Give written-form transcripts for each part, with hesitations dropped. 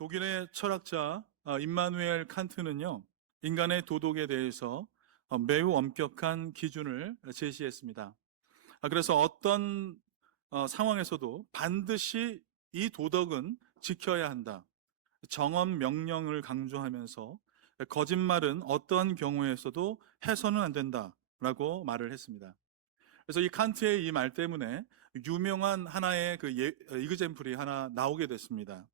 독일의 철학자 임마누엘 칸트는요, 인간의 도덕에 대해서 매우 엄격한 기준을 제시했습니다. 그래서 어떤 상황에서도 반드시 이 도덕은 지켜야 한다. 정언 명령을 강조하면서 거짓말은 어떠한 경우에서도 해서는 안 된다라고 말을 했습니다. 그래서 이 칸트의 이 말 때문에 유명한 하나의 이그젬플이 하나 나오게 됐습니다.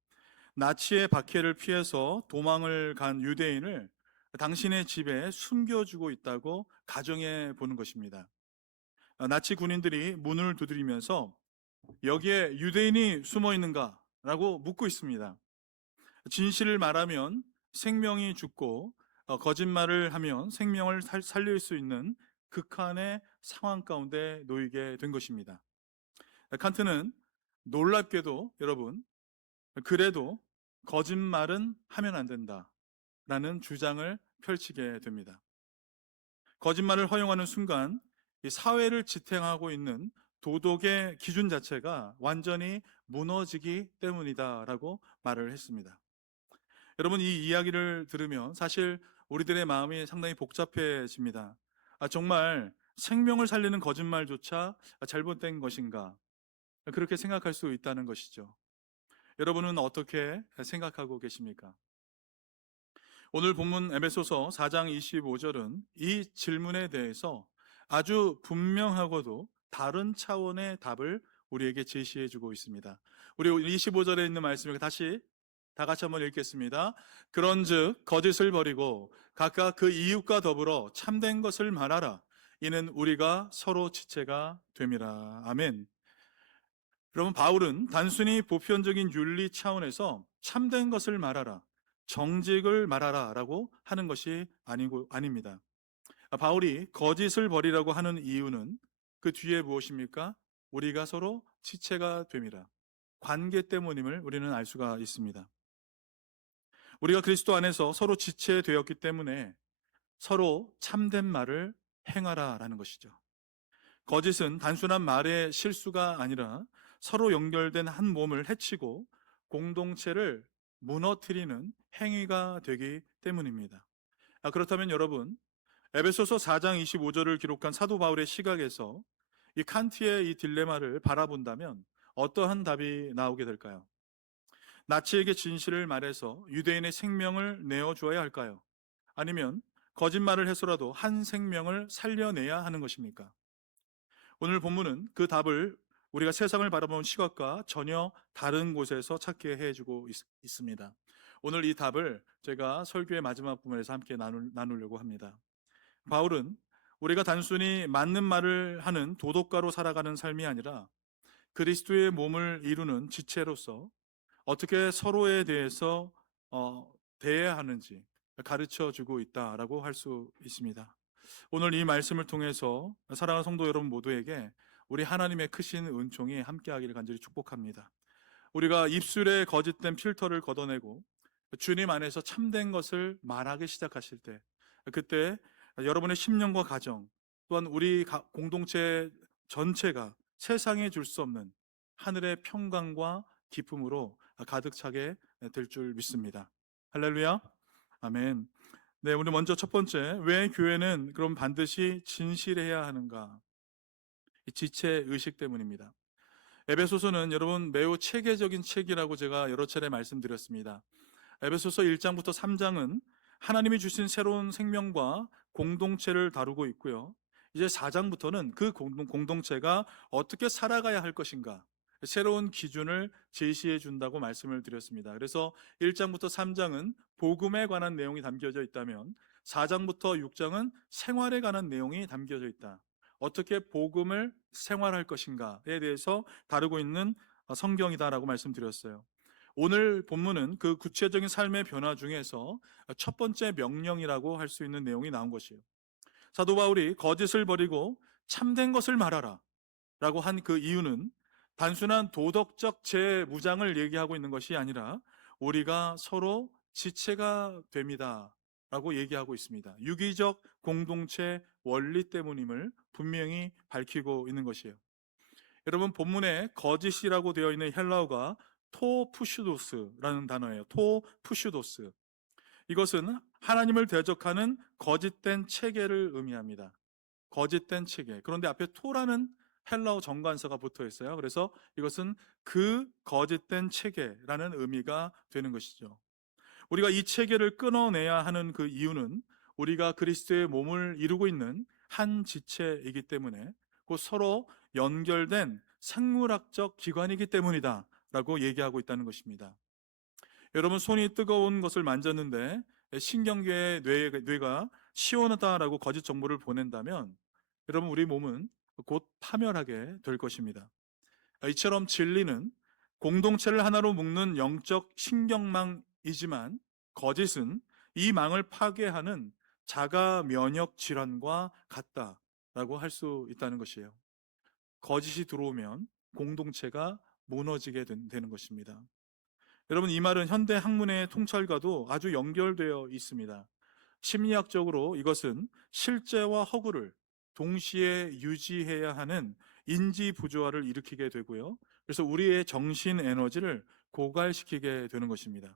나치의 박해를 피해서 도망을 간 유대인을 당신의 집에 숨겨주고 있다고 가정해 보는 것입니다. 나치 군인들이 문을 두드리면서 여기에 유대인이 숨어 있는가? 라고 묻고 있습니다. 진실을 말하면 생명이 죽고 거짓말을 하면 생명을 살릴 수 있는 극한의 상황 가운데 놓이게 된 것입니다. 칸트는 놀랍게도 여러분, 그래도 거짓말은 하면 안 된다라는 주장을 펼치게 됩니다. 거짓말을 허용하는 순간 이 사회를 지탱하고 있는 도덕의 기준 자체가 완전히 무너지기 때문이다라고 말을 했습니다. 여러분, 이 이야기를 들으면 사실 우리들의 마음이 상당히 복잡해집니다. 정말 생명을 살리는 거짓말조차 잘못된 것인가? 그렇게 생각할 수 있다는 것이죠. 여러분은 어떻게 생각하고 계십니까? 오늘 본문 에베소서 4장 25절은 이 질문에 대해서 아주 분명하고도 다른 차원의 답을 우리에게 제시해 주고 있습니다. 우리 25절에 있는 말씀을 다시 다 같이 한번 읽겠습니다. 그런즉 거짓을 버리고 각각 그 이웃과 더불어 참된 것을 말하라. 이는 우리가 서로 지체가 됨이라. 아멘. 여러분, 바울은 단순히 보편적인 윤리 차원에서 참된 것을 말하라, 정직을 말하라 라고 하는 것이 아닙니다. 바울이 거짓을 버리라고 하는 이유는 그 뒤에 무엇입니까? 우리가 서로 지체가 됨이라. 관계 때문임을 우리는 알 수가 있습니다. 우리가 그리스도 안에서 서로 지체되었기 때문에 서로 참된 말을 행하라라는 것이죠. 거짓은 단순한 말의 실수가 아니라 서로 연결된 한 몸을 해치고 공동체를 무너뜨리는 행위가 되기 때문입니다. 그렇다면 여러분, 에베소서 4장 25절을 기록한 사도 바울의 시각에서 이 칸트의 이 딜레마를 바라본다면 어떠한 답이 나오게 될까요? 나치에게 진실을 말해서 유대인의 생명을 내어주어야 할까요? 아니면 거짓말을 해서라도 한 생명을 살려내야 하는 것입니까? 오늘 본문은 그 답을 우리가 세상을 바라보는 시각과 전혀 다른 곳에서 찾게 해주고 있습니다. 오늘 이 답을 제가 설교의 마지막 부분에서 함께 나누려고 합니다. 바울은 우리가 단순히 맞는 말을 하는 도덕가로 살아가는 삶이 아니라 그리스도의 몸을 이루는 지체로서 어떻게 서로에 대해서 대해야 하는지 가르쳐 주고 있다라고 할 수 있습니다. 오늘 이 말씀을 통해서 사랑하는 성도 여러분 모두에게 우리 하나님의 크신 은총이 함께하기를 간절히 축복합니다. 우리가 입술에 거짓된 필터를 걷어내고 주님 안에서 참된 것을 말하기 시작하실 때, 그때 여러분의 심령과 가정 또한 우리 공동체 전체가 세상에 줄 수 없는 하늘의 평강과 기쁨으로 가득 차게 될 줄 믿습니다. 할렐루야. 아멘. 네, 우리 먼저 첫 번째, 왜 교회는 그럼 반드시 진실해야 하는가? 이 지체 의식 때문입니다. 에베소서는 여러분 매우 체계적인 책이라고 제가 여러 차례 말씀드렸습니다. 에베소서 1장부터 3장은 하나님이 주신 새로운 생명과 공동체를 다루고 있고요. 이제 4장부터는 그 공동체가 어떻게 살아가야 할 것인가, 새로운 기준을 제시해 준다고 말씀을 드렸습니다. 그래서 1장부터 3장은 복음에 관한 내용이 담겨져 있다면 4장부터 6장은 생활에 관한 내용이 담겨져 있다. 어떻게 복음을 생활할 것인가에 대해서 다루고 있는 성경이다라고 말씀드렸어요. 오늘 본문은 그 구체적인 삶의 변화 중에서 첫 번째 명령이라고 할 수 있는 내용이 나온 것이에요. 사도 바울이 거짓을 버리고 참된 것을 말하라 라고 한 그 이유는 단순한 도덕적 재무장을 얘기하고 있는 것이 아니라 우리가 서로 지체가 됩니다 라고 얘기하고 있습니다. 유기적 공동체 원리 때문임을 분명히 밝히고 있는 것이에요. 여러분, 본문에 거짓이라고 되어 있는 헬라어가 토푸슈도스라는 단어예요. 토푸슈도스. 이것은 하나님을 대적하는 거짓된 체계를 의미합니다. 거짓된 체계. 그런데 앞에 토라는 헬라어 정관사가 붙어 있어요. 그래서 이것은 그 거짓된 체계라는 의미가 되는 것이죠. 우리가 이 체계를 끊어내야 하는 그 이유는 우리가 그리스도의 몸을 이루고 있는 한 지체이기 때문에 곧 서로 연결된 생물학적 기관이기 때문이다라고 얘기하고 있다는 것입니다. 여러분, 손이 뜨거운 것을 만졌는데 신경계의 뇌가 시원하다라고 거짓 정보를 보낸다면 여러분, 우리 몸은 곧 파멸하게 될 것입니다. 이처럼 진리는 공동체를 하나로 묶는 영적 신경망이지만 거짓은 이 망을 파괴하는 자가 면역 질환과 같다라고 할 수 있다는 것이에요. 거짓이 들어오면 공동체가 무너지게 되는 것입니다. 여러분, 이 말은 현대 학문의 통찰과도 아주 연결되어 있습니다. 심리학적으로 이것은 실제와 허구를 동시에 유지해야 하는 인지 부조화를 일으키게 되고요. 그래서 우리의 정신 에너지를 고갈시키게 되는 것입니다.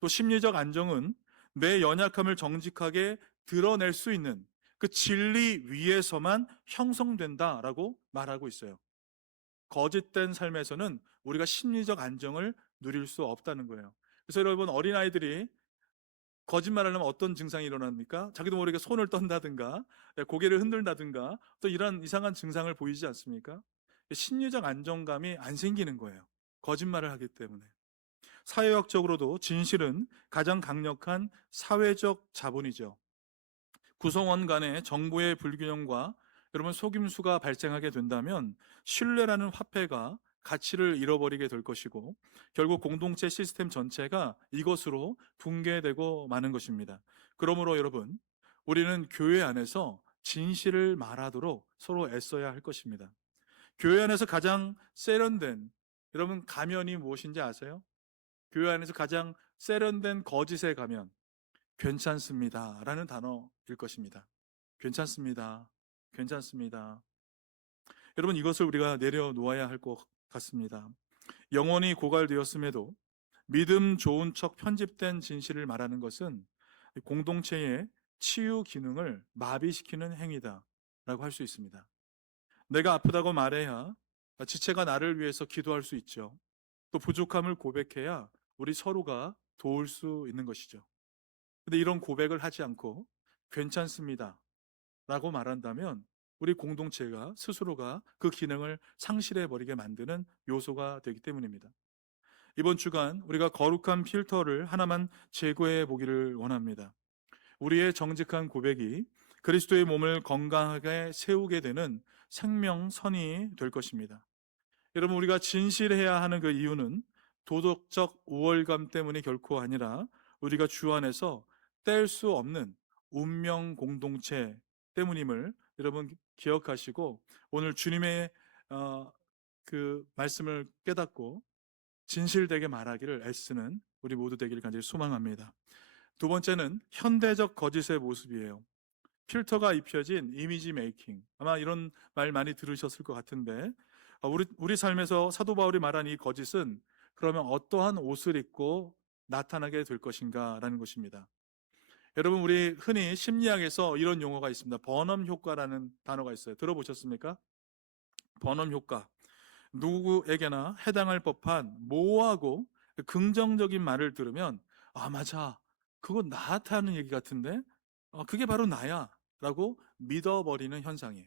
또 심리적 안정은 내 연약함을 정직하게 드러낼 수 있는 그 진리 위에서만 형성된다라고 말하고 있어요. 거짓된 삶에서는 우리가 심리적 안정을 누릴 수 없다는 거예요. 그래서 여러분, 어린아이들이 거짓말을 하면 어떤 증상이 일어납니까? 자기도 모르게 손을 떤다든가 고개를 흔들다든가 또 이런 이상한 증상을 보이지 않습니까? 심리적 안정감이 안 생기는 거예요. 거짓말을 하기 때문에. 사회학적으로도 진실은 가장 강력한 사회적 자본이죠. 구성원 간의 정보의 불균형과 여러분 속임수가 발생하게 된다면 신뢰라는 화폐가 가치를 잃어버리게 될 것이고 결국 공동체 시스템 전체가 이것으로 붕괴되고 마는 것입니다. 그러므로 여러분, 우리는 교회 안에서 진실을 말하도록 서로 애써야 할 것입니다. 교회 안에서 가장 세련된 여러분 가면이 무엇인지 아세요? 교회 안에서 가장 세련된 거짓의 가면, 괜찮습니다 라는 단어일 것입니다. 괜찮습니다. 괜찮습니다. 여러분, 이것을 우리가 내려놓아야 할 것 같습니다. 영혼이 고갈되었음에도 믿음 좋은 척 편집된 진실을 말하는 것은 공동체의 치유 기능을 마비시키는 행위다라고 할 수 있습니다. 내가 아프다고 말해야 지체가 나를 위해서 기도할 수 있죠. 또 부족함을 고백해야 우리 서로가 도울 수 있는 것이죠. 근데 이런 고백을 하지 않고 괜찮습니다 라고 말한다면 우리 공동체가 스스로가 그 기능을 상실해 버리게 만드는 요소가 되기 때문입니다. 이번 주간 우리가 거룩한 필터를 하나만 제거해 보기를 원합니다. 우리의 정직한 고백이 그리스도의 몸을 건강하게 세우게 되는 생명선이 될 것입니다. 여러분, 우리가 진실해야 하는 그 이유는 도덕적 우월감 때문이 결코 아니라 우리가 주 안에서 뗄 수 없는 운명 공동체 때문임을 여러분 기억하시고 오늘 주님의 그 말씀을 깨닫고 진실되게 말하기를 애쓰는 우리 모두 되기를 간절히 소망합니다. 두 번째는 현대적 거짓의 모습이에요. 필터가 입혀진 이미지 메이킹. 아마 이런 말 많이 들으셨을 것 같은데 우리 삶에서 사도 바울이 말한 이 거짓은 그러면 어떠한 옷을 입고 나타나게 될 것인가 라는 것입니다. 여러분, 우리 흔히 심리학에서 이런 용어가 있습니다. 버넘 효과라는 단어가 있어요. 들어보셨습니까? 버넘 효과. 누구에게나 해당할 법한 모호하고 긍정적인 말을 들으면 맞아, 그거 나한테 하는 얘기 같은데 그게 바로 나야 라고 믿어버리는 현상이에요.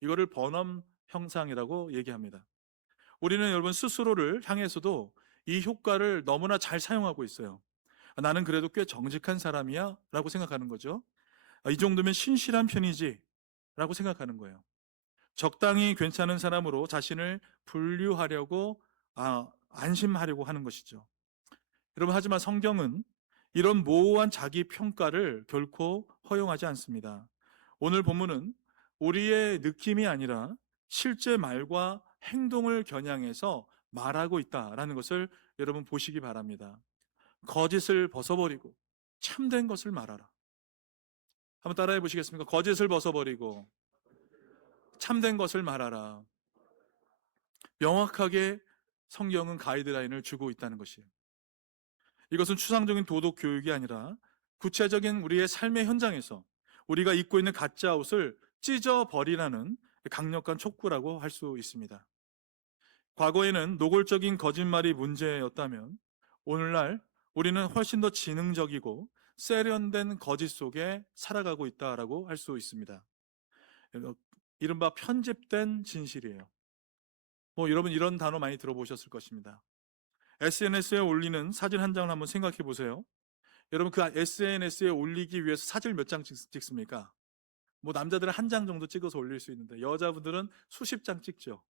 이거를 버넘 현상이라고 얘기합니다. 우리는 여러분 스스로를 향해서도 이 효과를 너무나 잘 사용하고 있어요. 나는 그래도 꽤 정직한 사람이야 라고 생각하는 거죠. 이 정도면 신실한 편이지 라고 생각하는 거예요. 적당히 괜찮은 사람으로 자신을 분류하려고 안심하려고 하는 것이죠. 여러분, 하지만 성경은 이런 모호한 자기 평가를 결코 허용하지 않습니다. 오늘 본문은 우리의 느낌이 아니라 실제 말과 행동을 겨냥해서 말하고 있다라는 것을 여러분 보시기 바랍니다. 거짓을 벗어버리고 참된 것을 말하라. 한번 따라해 보시겠습니까? 거짓을 벗어버리고 참된 것을 말하라. 명확하게 성경은 가이드라인을 주고 있다는 것이에요. 이것은 추상적인 도덕 교육이 아니라 구체적인 우리의 삶의 현장에서 우리가 입고 있는 가짜 옷을 찢어버리라는 강력한 촉구라고 할 수 있습니다. 과거에는 노골적인 거짓말이 문제였다면 오늘날 우리는 훨씬 더 지능적이고 세련된 거짓 속에 살아가고 있다라고 할 수 있습니다. 이른바 편집된 진실이에요. 여러분 이런 단어 많이 들어보셨을 것입니다. SNS에 올리는 사진 한 장을 한번 생각해 보세요. 여러분 그 SNS에 올리기 위해서 사진을 몇 장 찍습니까? 남자들은 한 장 정도 찍어서 올릴 수 있는데 여자분들은 수십 장 찍죠.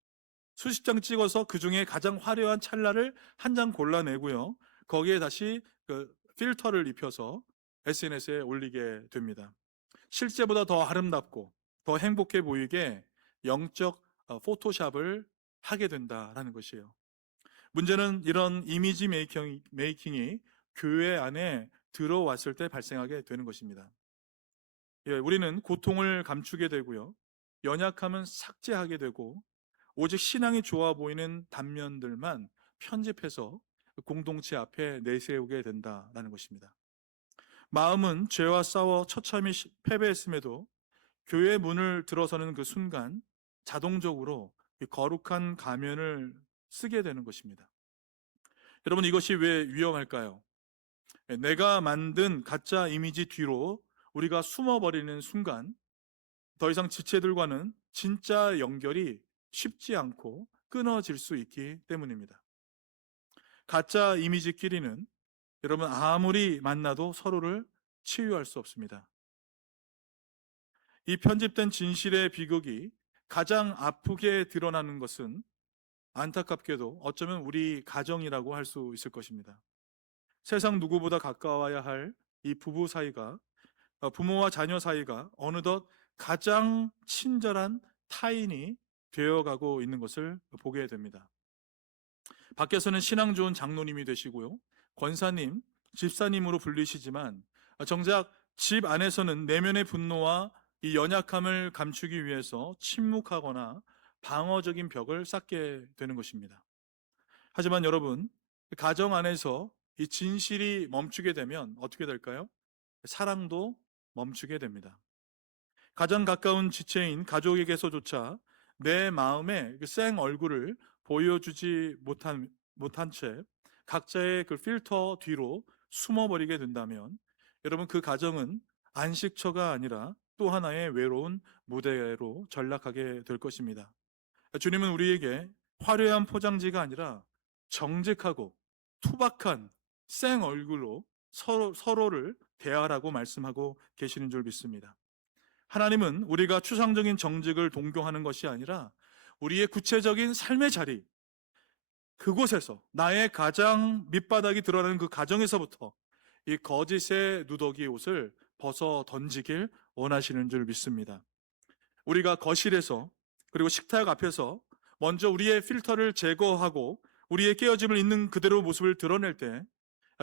수십 장 찍어서 그 중에 가장 화려한 찰나를 한 장 골라내고요. 거기에 다시 그 필터를 입혀서 SNS에 올리게 됩니다. 실제보다 더 아름답고 더 행복해 보이게 영적 포토샵을 하게 된다라는 것이에요. 문제는 이런 이미지 메이킹이 교회 안에 들어왔을 때 발생하게 되는 것입니다. 우리는 고통을 감추게 되고요. 연약함은 삭제하게 되고 오직 신앙이 좋아 보이는 단면들만 편집해서 공동체 앞에 내세우게 된다는 것입니다. 마음은 죄와 싸워 처참히 패배했음에도 교회 문을 들어서는 그 순간 자동적으로 거룩한 가면을 쓰게 되는 것입니다. 여러분 이것이 왜 위험할까요? 내가 만든 가짜 이미지 뒤로 우리가 숨어버리는 순간 더 이상 지체들과는 진짜 연결이 쉽지 않고 끊어질 수 있기 때문입니다. 가짜 이미지끼리는 여러분 아무리 만나도 서로를 치유할 수 없습니다. 이 편집된 진실의 비극이 가장 아프게 드러나는 것은 안타깝게도 어쩌면 우리 가정이라고 할 수 있을 것입니다. 세상 누구보다 가까워야 할 이 부부 사이가 부모와 자녀 사이가 어느덧 가장 친절한 타인이 되어가고 있는 것을 보게 됩니다. 밖에서는 신앙 좋은 장로님이 되시고요. 권사님, 집사님으로 불리시지만 정작 집 안에서는 내면의 분노와 이 연약함을 감추기 위해서 침묵하거나 방어적인 벽을 쌓게 되는 것입니다. 하지만 여러분, 가정 안에서 이 진실이 멈추게 되면 어떻게 될까요? 사랑도 멈추게 됩니다. 가장 가까운 지체인 가족에게서조차 내 마음의 그 생 얼굴을 보여주지 못한 채 각자의 그 필터 뒤로 숨어버리게 된다면 여러분 그 가정은 안식처가 아니라 또 하나의 외로운 무대로 전락하게 될 것입니다. 주님은 우리에게 화려한 포장지가 아니라 정직하고 투박한 생 얼굴로 서로를 대하라고 말씀하고 계시는 줄 믿습니다. 하나님은 우리가 추상적인 정직을 동경하는 것이 아니라 우리의 구체적인 삶의 자리, 그곳에서 나의 가장 밑바닥이 드러나는 그 가정에서부터 이 거짓의 누더기 옷을 벗어 던지길 원하시는 줄 믿습니다. 우리가 거실에서 그리고 식탁 앞에서 먼저 우리의 필터를 제거하고 우리의 깨어짐을 있는 그대로 모습을 드러낼 때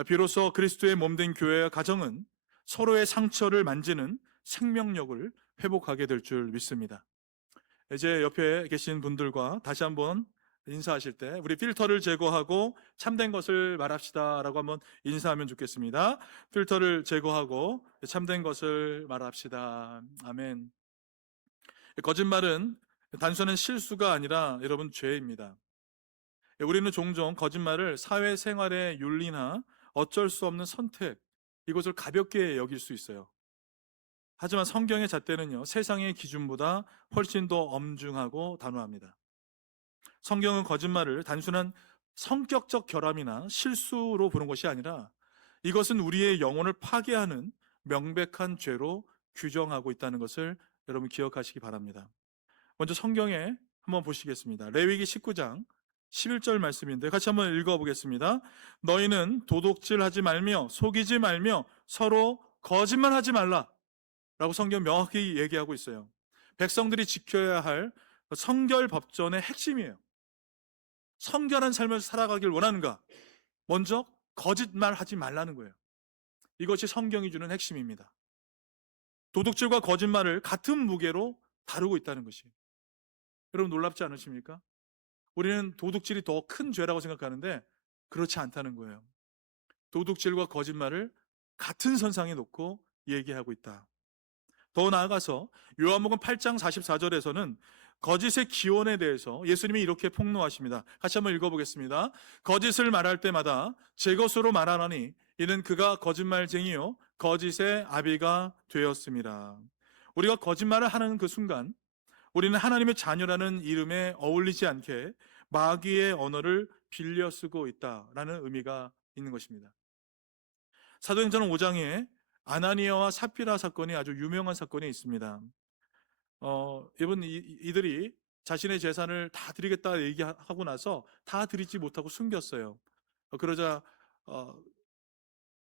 비로소 그리스도의 몸된 교회와 가정은 서로의 상처를 만지는 생명력을 회복하게 될 줄 믿습니다. 이제 옆에 계신 분들과 다시 한번 인사하실 때 우리 필터를 제거하고 참된 것을 말합시다 라고 한번 인사하면 좋겠습니다. 필터를 제거하고 참된 것을 말합시다. 아멘. 거짓말은 단순한 실수가 아니라 여러분 죄입니다. 우리는 종종 거짓말을 사회생활의 윤리나 어쩔 수 없는 선택, 이것을 가볍게 여길 수 있어요. 하지만 성경의 잣대는요, 세상의 기준보다 훨씬 더 엄중하고 단호합니다. 성경은 거짓말을 단순한 성격적 결함이나 실수로 보는 것이 아니라 이것은 우리의 영혼을 파괴하는 명백한 죄로 규정하고 있다는 것을 여러분 기억하시기 바랍니다. 먼저 성경에 한번 보시겠습니다. 레위기 19장 11절 말씀인데 같이 한번 읽어보겠습니다. 너희는 도둑질하지 말며 속이지 말며 서로 거짓말하지 말라 라고 성경 명확히 얘기하고 있어요. 백성들이 지켜야 할 성결 법전의 핵심이에요. 성결한 삶을 살아가길 원하는가? 먼저 거짓말하지 말라는 거예요. 이것이 성경이 주는 핵심입니다. 도둑질과 거짓말을 같은 무게로 다루고 있다는 것이 여러분 놀랍지 않으십니까? 우리는 도둑질이 더 큰 죄라고 생각하는데 그렇지 않다는 거예요. 도둑질과 거짓말을 같은 선상에 놓고 얘기하고 있다. 더 나아가서 요한복음 8장 44절에서는 거짓의 기원에 대해서 예수님이 이렇게 폭로하십니다. 같이 한번 읽어보겠습니다. 거짓을 말할 때마다 제 것으로 말하노니 이는 그가 거짓말쟁이요 거짓의 아비가 되었습니다. 우리가 거짓말을 하는 그 순간 우리는 하나님의 자녀라는 이름에 어울리지 않게 마귀의 언어를 빌려 쓰고 있다라는 의미가 있는 것입니다. 사도행전 5장에 아나니아와 삽비라 사건이 아주 유명한 사건이 있습니다. 이들이 자신의 재산을 다 드리겠다 얘기하고 나서 다 드리지 못하고 숨겼어요. 그러자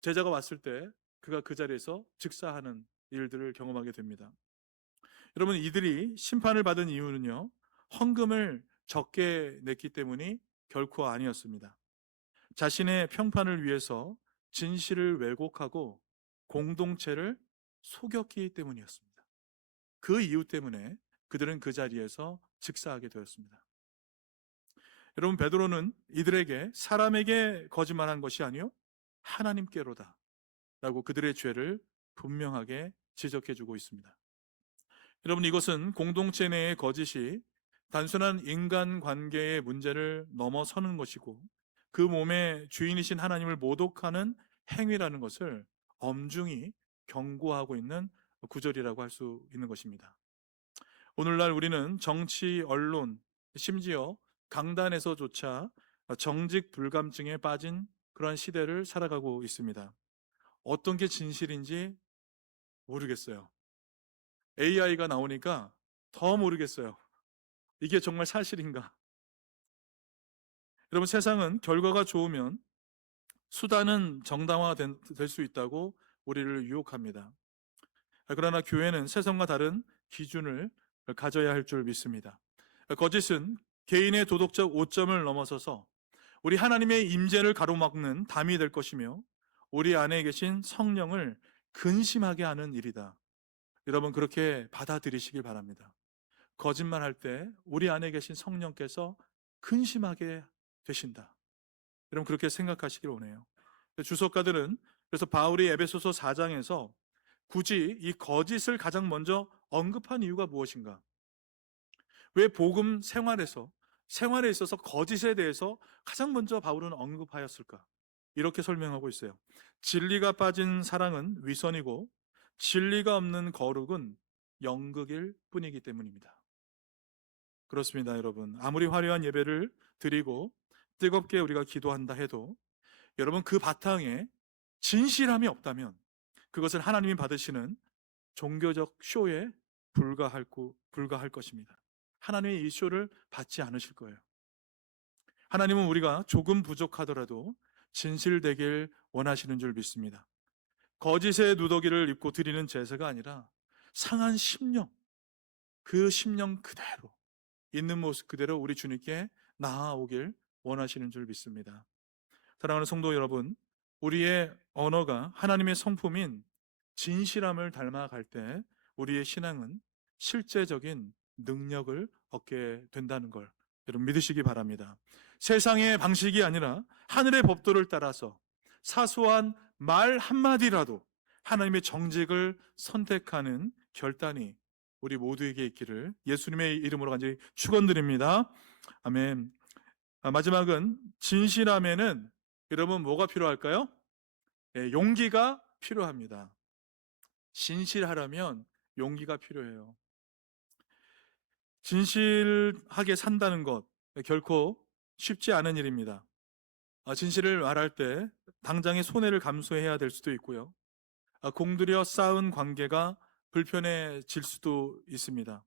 제자가 왔을 때 그가 그 자리에서 즉사하는 일들을 경험하게 됩니다. 여러분, 이들이 심판을 받은 이유는요, 헌금을 적게 냈기 때문이 결코 아니었습니다. 자신의 평판을 위해서 진실을 왜곡하고 공동체를 속였기 때문이었습니다. 그 이유 때문에 그들은 그 자리에서 즉사하게 되었습니다. 여러분, 베드로는 이들에게 사람에게 거짓말한 것이 아니요 하나님께로다 라고 그들의 죄를 분명하게 지적해 주고 있습니다. 여러분, 이것은 공동체 내의 거짓이 단순한 인간관계의 문제를 넘어서는 것이고 그 몸의 주인이신 하나님을 모독하는 행위라는 것을 엄중히 경고하고 있는 구절이라고 할 수 있는 것입니다. 오늘날 우리는 정치, 언론, 심지어 강단에서조차 정직 불감증에 빠진 그런 시대를 살아가고 있습니다. 어떤 게 진실인지 모르겠어요. AI가 나오니까 더 모르겠어요. 이게 정말 사실인가? 여러분, 세상은 결과가 좋으면 수단은 정당화될 수 있다고 우리를 유혹합니다. 그러나 교회는 세상과 다른 기준을 가져야 할 줄 믿습니다. 거짓은 개인의 도덕적 오점을 넘어서서 우리 하나님의 임재를 가로막는 담이 될 것이며 우리 안에 계신 성령을 근심하게 하는 일이다. 여러분, 그렇게 받아들이시길 바랍니다. 거짓말할 때 우리 안에 계신 성령께서 근심하게 되신다. 여러분, 그렇게 생각하시길 원해요. 주석가들은 그래서 바울이 에베소서 4장에서 굳이 이 거짓을 가장 먼저 언급한 이유가 무엇인가? 왜 복음 생활에 있어서 거짓에 대해서 가장 먼저 바울은 언급하였을까? 이렇게 설명하고 있어요. 진리가 빠진 사랑은 위선이고 진리가 없는 거룩은 연극일 뿐이기 때문입니다. 그렇습니다, 여러분. 아무리 화려한 예배를 드리고 뜨겁게 우리가 기도한다 해도 여러분, 그 바탕에 진실함이 없다면 그것을 하나님이 받으시는 종교적 쇼에 불과할 것입니다. 하나님이 이 쇼를 받지 않으실 거예요. 하나님은 우리가 조금 부족하더라도 진실되길 원하시는 줄 믿습니다. 거짓의 누더기를 입고 드리는 제사가 아니라 상한 심령, 그 심령 그대로 있는 모습 그대로 우리 주님께 나아오길 원하시는 줄 믿습니다. 사랑하는 성도 여러분, 우리의 언어가 하나님의 성품인 진실함을 닮아갈 때 우리의 신앙은 실제적인 능력을 얻게 된다는 걸 여러분 믿으시기 바랍니다. 세상의 방식이 아니라 하늘의 법도를 따라서 사소한 말 한마디라도 하나님의 정직을 선택하는 결단이 우리 모두에게 있기를 예수님의 이름으로 간절히 축원드립니다. 아멘. 마지막은 진실함에는 여러분 뭐가 필요할까요? 용기가 필요합니다. 진실하려면 용기가 필요해요. 진실하게 산다는 것 결코 쉽지 않은 일입니다. 진실을 말할 때 당장의 손해를 감수해야 될 수도 있고요. 공들여 쌓은 관계가 불편해질 수도 있습니다.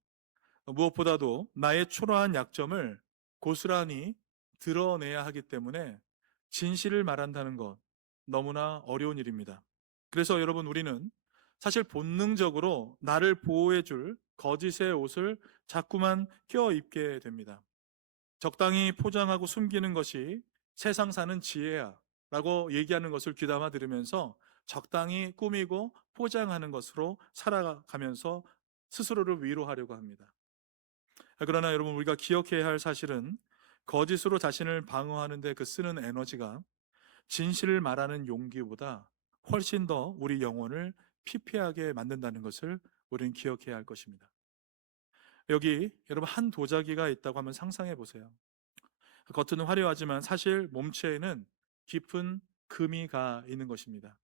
무엇보다도 나의 초라한 약점을 고스란히 드러내야 하기 때문에 진실을 말한다는 것 너무나 어려운 일입니다. 그래서 여러분, 우리는 사실 본능적으로 나를 보호해줄 거짓의 옷을 자꾸만 껴입게 됩니다. 적당히 포장하고 숨기는 것이 세상 사는 지혜야 라고 얘기하는 것을 귀담아 들으면서 적당히 꾸미고 포장하는 것으로 살아가면서 스스로를 위로하려고 합니다. 그러나 여러분, 우리가 기억해야 할 사실은 거짓으로 자신을 방어하는데 그 쓰는 에너지가 진실을 말하는 용기보다 훨씬 더 우리 영혼을 피폐하게 만든다는 것을 우리는 기억해야 할 것입니다. 여기 여러분 한 도자기가 있다고 한번 상상해 보세요. 겉은 화려하지만 사실 몸체에는 깊은 금이 가 있는 것입니다.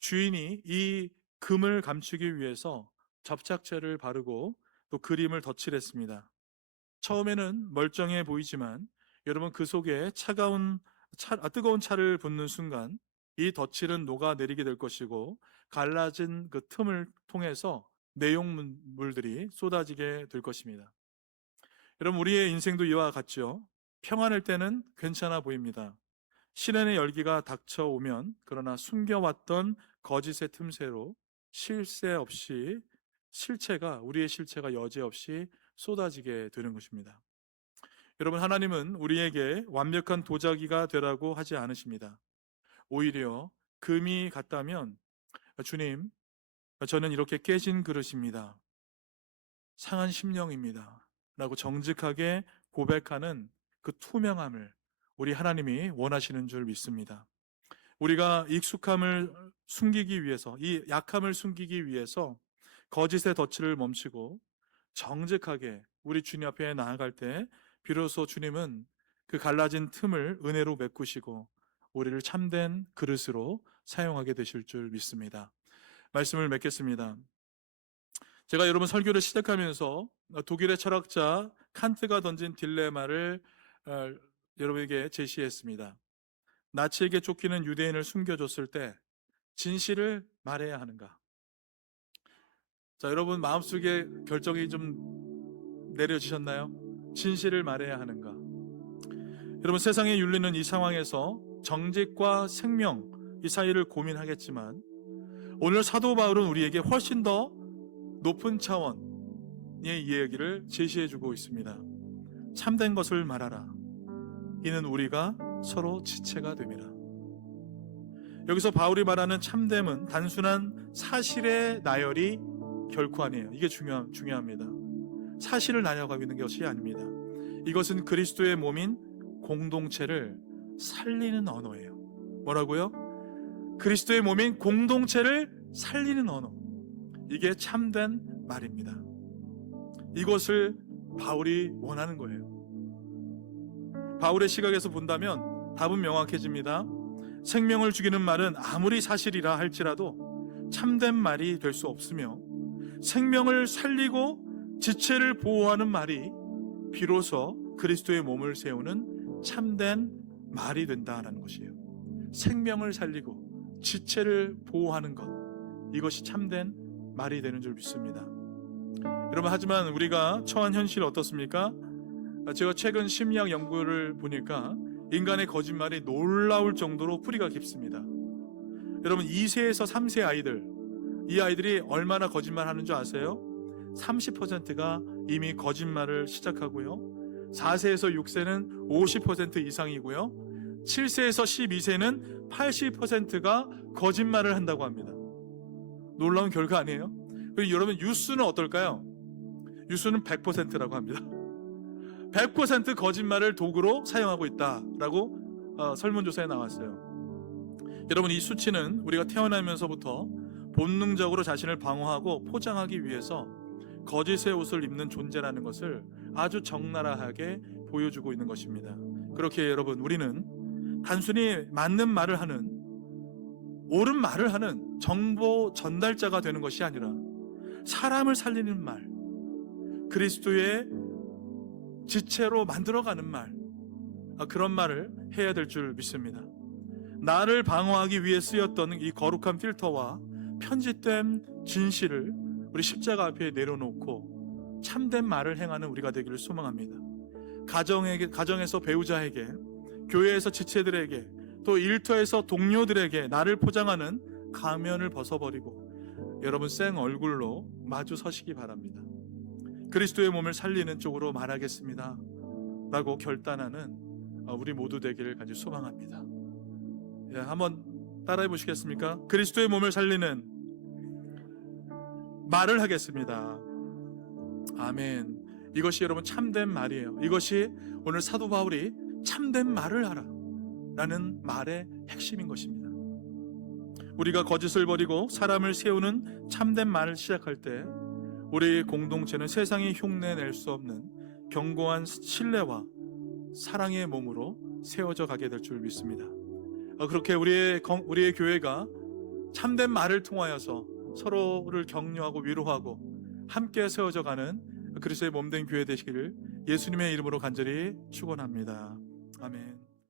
주인이 이 금을 감추기 위해서 접착제를 바르고 또 그림을 덧칠했습니다. 처음에는 멀쩡해 보이지만 여러분 그 속에 뜨거운 차를 붓는 순간 이 덧칠은 녹아내리게 될 것이고 갈라진 그 틈을 통해서 내용물들이 쏟아지게 될 것입니다. 여러분 우리의 인생도 이와 같죠. 평안할 때는 괜찮아 보입니다. 시련의 열기가 닥쳐오면 그러나 숨겨왔던 거짓의 틈새로 우리의 실체가 여지없이 쏟아지게 되는 것입니다. 여러분 하나님은 우리에게 완벽한 도자기가 되라고 하지 않으십니다. 오히려 금이 같다면 주님, 저는 이렇게 깨진 그릇입니다. 상한 심령입니다. 라고 정직하게 고백하는 그 투명함을 우리 하나님이 원하시는 줄 믿습니다. 우리가 익숙함을 숨기기 위해서, 이 약함을 숨기기 위해서 거짓의 덫을 멈추고 정직하게 우리 주님 앞에 나아갈 때 비로소 주님은 그 갈라진 틈을 은혜로 메꾸시고 우리를 참된 그릇으로 사용하게 되실 줄 믿습니다. 말씀을 맺겠습니다. 제가 여러분 설교를 시작하면서 독일의 철학자 칸트가 던진 딜레마를 여러분에게 제시했습니다. 나치에게 쫓기는 유대인을 숨겨줬을 때 진실을 말해야 하는가? 자, 여러분 마음속에 결정이 좀 내려지셨나요? 진실을 말해야 하는가? 여러분 세상에 윤리는 이 상황에서 정직과 생명 이 사이를 고민하겠지만 오늘 사도 바울은 우리에게 훨씬 더 높은 차원의 이야기를 제시해주고 있습니다. 참된 것을 말하라. 이는 우리가 서로 지체가 됨이라. 여기서 바울이 말하는 참됨은 단순한 사실의 나열이 결코 아니에요. 이게 중요합니다. 사실을 나열하고 있는 것이 아닙니다. 이것은 그리스도의 몸인 공동체를 살리는 언어예요. 뭐라고요? 그리스도의 몸인 공동체를 살리는 언어. 이게 참된 말입니다. 이것을 바울이 원하는 거예요. 바울의 시각에서 본다면 답은 명확해집니다. 생명을 죽이는 말은 아무리 사실이라 할지라도 참된 말이 될 수 없으며 생명을 살리고 지체를 보호하는 말이 비로소 그리스도의 몸을 세우는 참된 말이 된다는 것이에요. 생명을 살리고 지체를 보호하는 것, 이것이 참된 말이 되는 줄 믿습니다. 여러분 하지만 우리가 처한 현실이 어떻습니까? 제가 최근 심리학 연구를 보니까 인간의 거짓말이 놀라울 정도로 뿌리가 깊습니다. 여러분 2세에서 3세 아이들, 이 아이들이 얼마나 거짓말하는 줄 아세요? 30%가 이미 거짓말을 시작하고요, 4세에서 6세는 50% 이상이고요, 7세에서 12세는 80%가 거짓말을 한다고 합니다. 놀라운 결과 아니에요? 그리고 여러분 뉴스는 어떨까요? 뉴스는 100%라고 합니다. 100% 거짓말을 도구로 사용하고 있다라고 설문조사에 나왔어요. 여러분 이 수치는 우리가 태어나면서부터 본능적으로 자신을 방어하고 포장하기 위해서 거짓의 옷을 입는 존재라는 것을 아주 적나라하게 보여주고 있는 것입니다. 그렇게 여러분 우리는 단순히 맞는 말을 하는, 옳은 말을 하는 정보 전달자가 되는 것이 아니라 사람을 살리는 말, 그리스도의 지체로 만들어가는 말, 그런 말을 해야 될 줄 믿습니다. 나를 방어하기 위해 쓰였던 이 거룩한 필터와 편집된 진실을 우리 십자가 앞에 내려놓고 참된 말을 행하는 우리가 되기를 소망합니다. 가정에서 배우자에게, 교회에서 지체들에게, 또 일터에서 동료들에게 나를 포장하는 가면을 벗어버리고 여러분 생 얼굴로 마주 서시기 바랍니다. 그리스도의 몸을 살리는 쪽으로 말하겠습니다 라고 결단하는 우리 모두 되기를 간절히 소망합니다. 한번 따라해 보시겠습니까? 그리스도의 몸을 살리는 말을 하겠습니다. 아멘. 이것이 여러분 참된 말이에요. 이것이 오늘 사도 바울이 참된 말을 하라 라는 말의 핵심인 것입니다. 우리가 거짓을 버리고 사람을 세우는 참된 말을 시작할 때 우리 공동체는 세상이 흉내낼 수 없는 견고한 신뢰와 사랑의 몸으로 세워져 가게 될 줄 믿습니다. 그렇게 우리의 교회가 참된 말을 통하여서 서로를 격려하고 위로하고 함께 세워져 가는 그리스도의 몸된 교회 되시기를 예수님의 이름으로 간절히 축원합니다. 아멘.